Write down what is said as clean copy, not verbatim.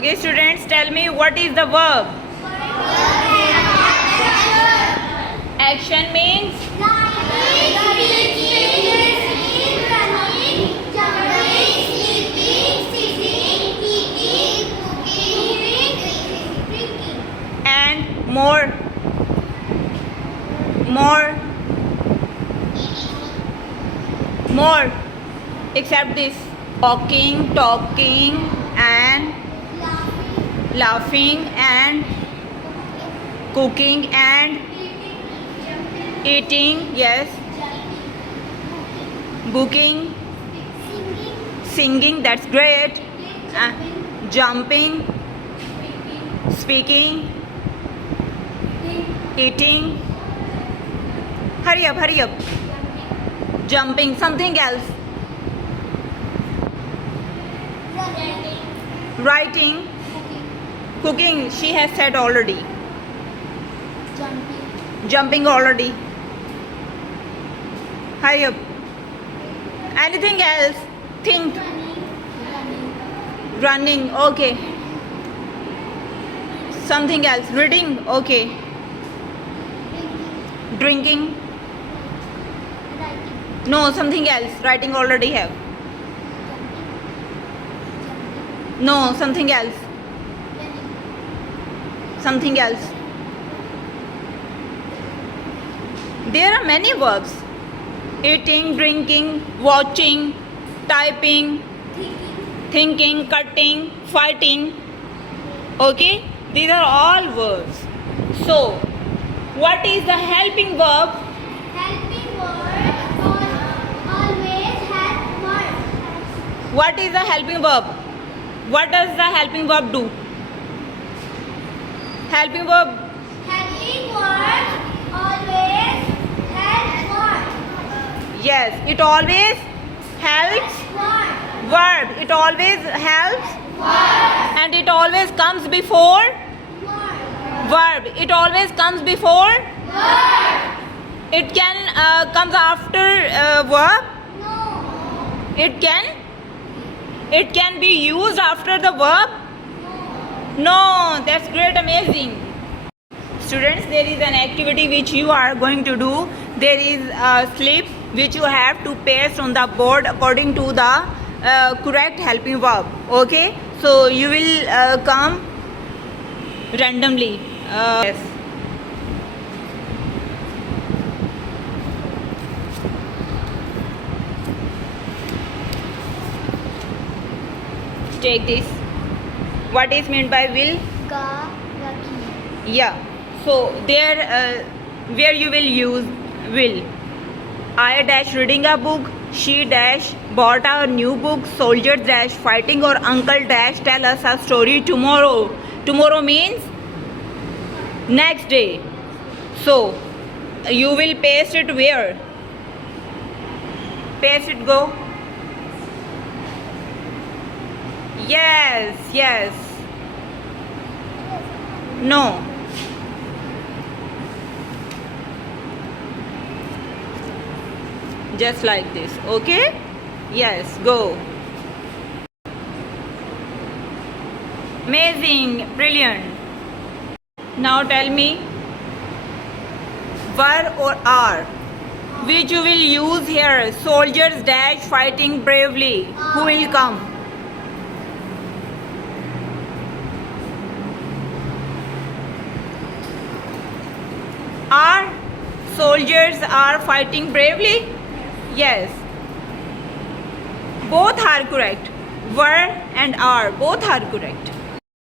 Okay, students, tell me what is the verb? Action means and more except this: walking, talking, and laughing, and cooking, and eating, yes, booking, singing, that's great, jumping, speaking, eating, hurry up, jumping, something else, writing, cooking, she has said already, jumping already, hurry up, anything else, think, running, okay, something else, reading, okay, drinking, no, something else, writing already have, no, something else, there are many verbs: eating, drinking, watching, typing, thinking, cutting, fighting. Okay, these are all verbs. So what is the helping verb? Helping verb always help words. What is the helping verb? What does the helping verb do? Helping verb, always help words. yes, it always helps verb. It always helps and it always comes before verb. It always comes before Verb. it can comes after verb. No. It can be used after the verb. No, that's great, amazing. Students, there is an activity which you are going to do. There is a slip which you have to paste on the board according to the correct helping verb. Okay, so you will come randomly. Yes. Take this. What is meant by will? Yeah, so there where you will use will. I dash reading a book, she dash bought a new book, soldier dash fighting, or uncle dash tell us a story tomorrow. Tomorrow means next day. So you will paste it where? Paste it, go. Yes. No. Just like this, okay? Yes, go. Amazing, brilliant. Now tell me, were or are, which you will use here? Soldiers dash fighting bravely. Who will come? Are soldiers are fighting bravely? Yes. Both are correct. Were and are, both are correct.